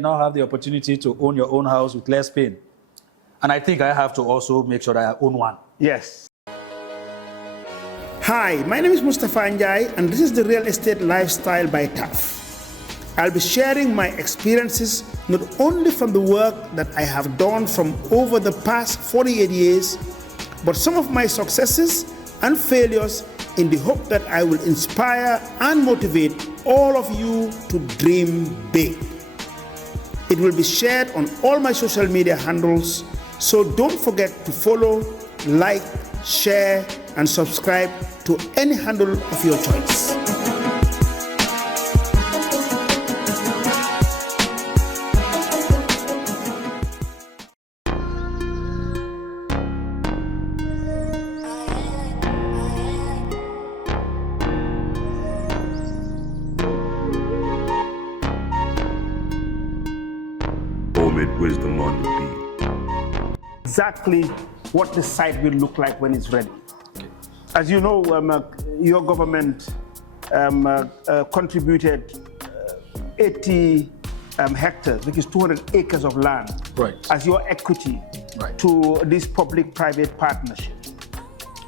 you now have the opportunity to own your own house with less pain. And I think I have to also make sure that I own one. Yes. Hi, my name is Mustafa Njai, and this is the Real Estate Lifestyle by TAF. I'll be sharing my experiences not only from the work that I have done from over the past 48 years, but some of my successes and failures in the hope that I will inspire and motivate all of you to dream big. It will be shared on all my social media handles, so don't forget to follow, like, share, and subscribe to any handle of your choice. Wisdom on the beat. Exactly what the site will look like when it's ready. As you know, your government contributed 80 hectares, which is 200 acres of land, right, as your equity, right, to this public-private partnership.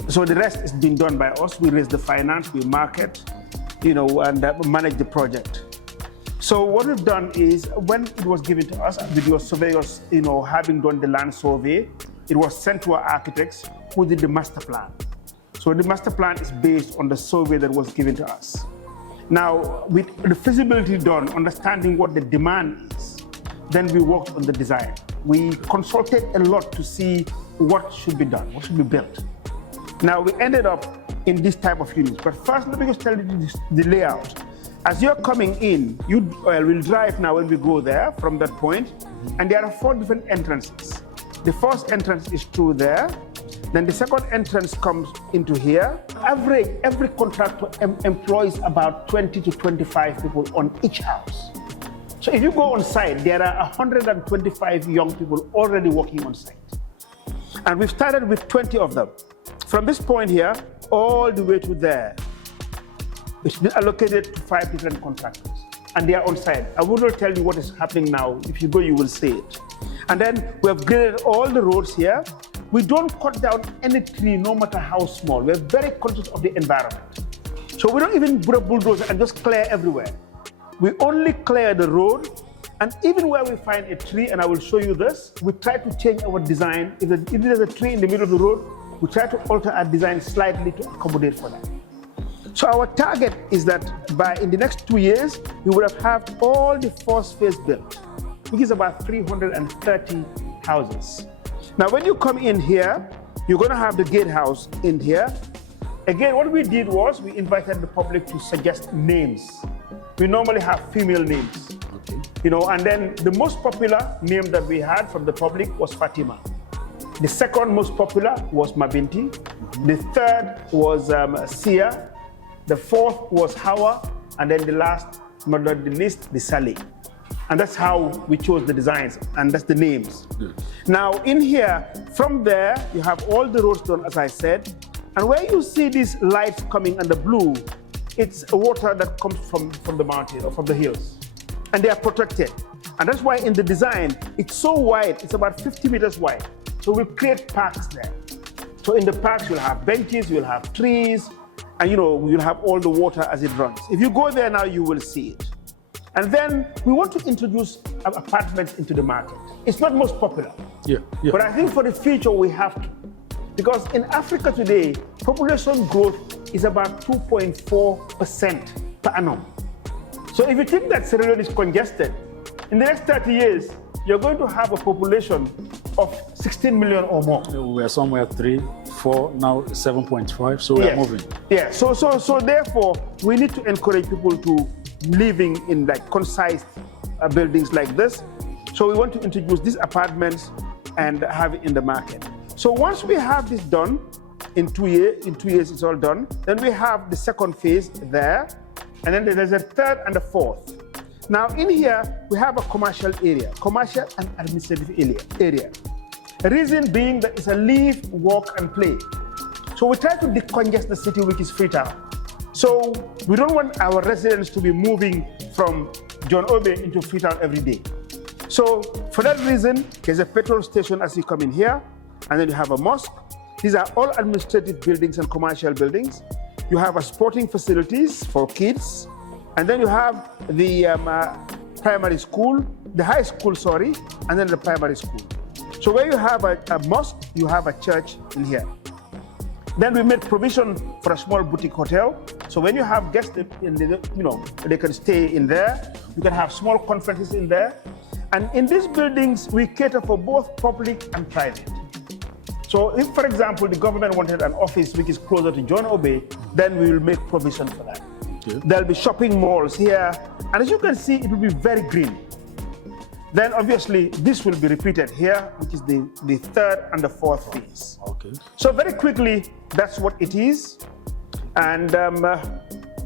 So the rest is being done by us. We raise the finance, we market, and manage the project. So what we've done is, when it was given to us, with your surveyors, having done the land survey, it was sent to our architects who did the master plan. So the master plan is based on the survey that was given to us. Now, with the feasibility done, understanding what the demand is, then we worked on the design. We consulted a lot to see what should be done, what should be built. Now, we ended up in this type of units. But first, let me just tell you the layout. As you're coming in, we'll drive now when we go there from that point, and there are 4 different entrances. The first entrance is through there, then the second entrance comes into here. Every contractor employs about 20 to 25 people on each house. So if you go on site, there are 125 young people already working on site. And we've started with 20 of them. From this point here, all the way to there, it's been allocated to 5 different contractors, and they are on site. I will not tell you what is happening now. If you go, you will see it. And then we have graded all the roads here. We don't cut down any tree, no matter how small. We're very conscious of the environment. So we don't even put a bulldozer and just clear everywhere. We only clear the road, and even where we find a tree, and I will show you this, we try to change our design. If there's a tree in the middle of the road, we try to alter our design slightly to accommodate for that. So our target is that in the next 2 years, we would have all the first phase built, which is about 330 houses. Now, when you come in here, you're going to have the gatehouse in here. Again, what we did was we invited the public to suggest names. We normally have female names, and then the most popular name that we had from the public was Fatima. The second most popular was Mabinti. The third was Sia. The fourth was Hawa, and then the last, but not the least, the Saleh. And that's how we chose the designs, and that's the names. Now, in here, from there, you have all the roads done, as I said, and where you see these lights coming and the blue, it's water that comes from the mountain or from the hills, and they are protected. And that's why in the design, it's so wide, it's about 50 meters wide. So we'll create parks there. So in the parks, you'll have benches, you'll have trees, and you'll have all the water as it runs. If you go there now, you will see it. And then we want to introduce apartments into the market. It's not most popular, but I think for the future we have to. Because in Africa today, population growth is about 2.4% per annum. So if you think that Sierra Leone is congested, in the next 30 years, you're going to have a population of 16 million or more. We're somewhere 3, 4, now 7.5, so we're moving. Yeah, so therefore, we need to encourage people to living in concise buildings like this. So we want to introduce these apartments and have it in the market. So once we have this done, in 2 years it's all done, then we have the second phase there, and then there's a third and a fourth. Now in here, we have a commercial area, commercial and administrative area. The reason being that it's a live, walk and play. So we try to decongest the city, which is Freetown. So we don't want our residents to be moving from John Obe into Freetown every day. So for that reason, there's a petrol station as you come in here, and then you have a mosque. These are all administrative buildings and commercial buildings. You have a sporting facilities for kids, and then you have the primary school, the high school, sorry, and then the primary school. So where you have a mosque, you have a church in here. Then we made provision for a small boutique hotel. So when you have guests in the, they can stay in there. You can have small conferences in there. And in these buildings, we cater for both public and private. So if, for example, the government wanted an office which is closer to John Obey, then we will make provision for that. Okay. There'll be shopping malls here. And as you can see, it will be very green. Then obviously, this will be repeated here, which is the third and the fourth phase. Okay. So very quickly, that's what it is. And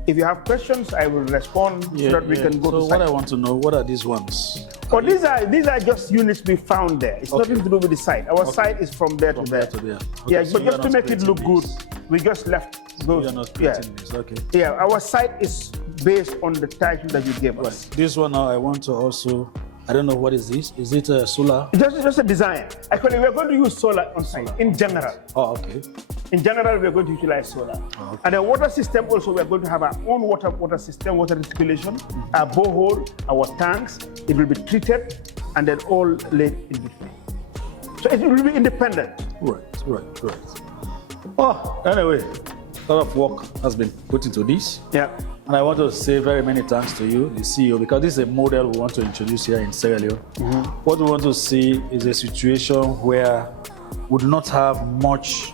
if you have questions, I will respond so that we can go to So what I want to know, what are these ones? Oh, these are just units we found there. It's nothing to do with the site. Our site is from there to there. Okay, yeah, so but just to make it look good, we just left those. You're not creating this, okay. Yeah, our site is based on the title that you gave us. This one now, I want to also, I don't know what is this. Is it solar? Just a design. Actually, we're going to use solar on site in general. Oh, okay. In general, we're going to utilize solar. Oh, okay. And the water system also, we're going to have our own water system, water recirculation, our borehole, our tanks. It will be treated and then all laid in between. So it will be independent. Right. Oh, anyway, a lot of work has been put into this. Yeah. And I want to say very many thanks to you, the CEO, because this is a model we want to introduce here in Sierra Leone. Mm-hmm. What we want to see is a situation where we do not have much,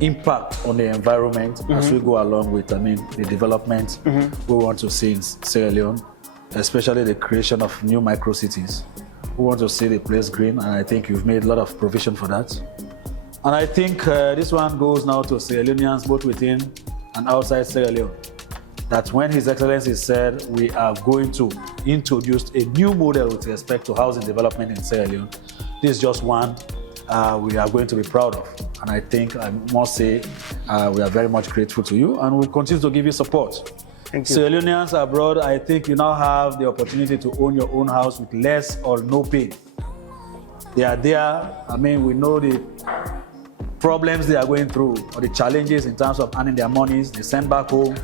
impact on the environment as we go along with, the development we want to see in Sierra Leone, especially the creation of new micro cities. We want to see the place green, and I think you've made a lot of provision for that. And I think this one goes now to Sierra Leoneans, both within and outside Sierra Leone, that when His Excellency said we are going to introduce a new model with respect to housing development in Sierra Leone, this is just one we are going to be proud of. And I think I must say we are very much grateful to you, and we'll continue to give you support. Thank you. Sierra Leoneans abroad, I think you now have the opportunity to own your own house with less or no pain. They are there. We know the problems they are going through, or the challenges in terms of earning their monies. They send back home.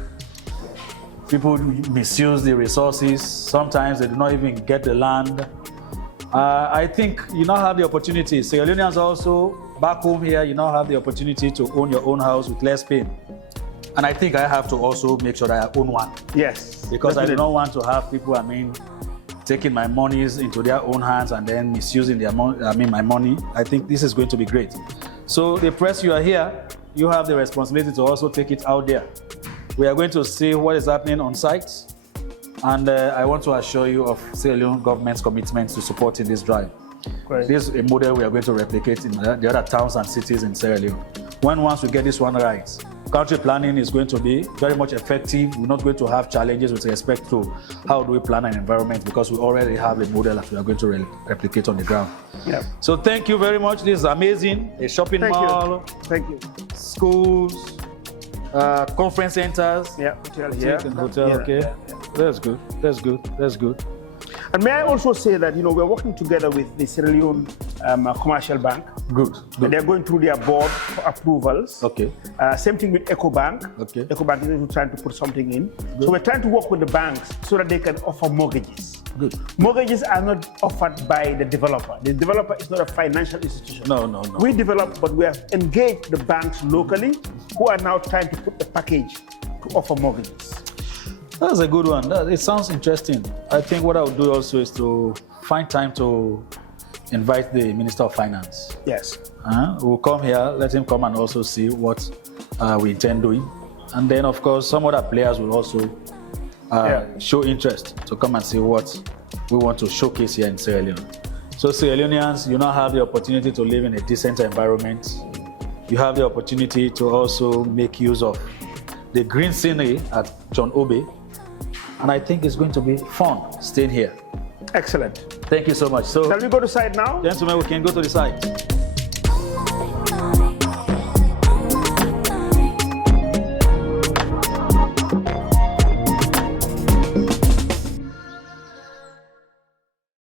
People misuse the resources. Sometimes they do not even get the land. I think you now have the opportunity. Sierra Leoneans also, back home here, you now have the opportunity to own your own house with less pain. And I think I have to also make sure that I own one. Yes. Because definitely. I do not want to have people, taking my monies into their own hands and then misusing their my money. I think this is going to be great. So the press, you are here, you have the responsibility to also take it out there. We are going to see what is happening on site. And I want to assure you of Sierra Leone government's commitment to supporting this drive. Great. This is a model we are going to replicate in the other towns and cities in Sierra Leone. Once we get this one right, country planning is going to be very much effective. We're not going to have challenges with respect to how do we plan an environment, because we already have a model that we are going to replicate on the ground. Yeah. So thank you very much. This is amazing. A shopping mall. Thank you. Schools, conference centers. Yeah, hotel. Okay. Yeah. That's good. And may I also say that, we're working together with the Sierra Leone Commercial Bank. Good. And they're going through their board for approvals. Okay. Same thing with EcoBank. Okay. EcoBank is also trying to put something in. Good. So we're trying to work with the banks so that they can offer mortgages. Good. Mortgages are not offered by the developer. The developer is not a financial institution. No. We develop, but we have engaged the banks locally who are now trying to put the package to offer mortgages. That's a good one. It sounds interesting. I think what I would do also is to find time to invite the Minister of Finance. Yes. We'll come here, let him come and also see what we intend doing. And then, of course, some other players will also show interest to come and see what we want to showcase here in Sierra Leone. So Sierra Leoneans, you now have the opportunity to live in a decent environment. You have the opportunity to also make use of the green scenery at John Obey. And I think it's going to be fun staying here. Excellent. Thank you so much. So, shall we go to site now? Gentlemen, we can go to the site.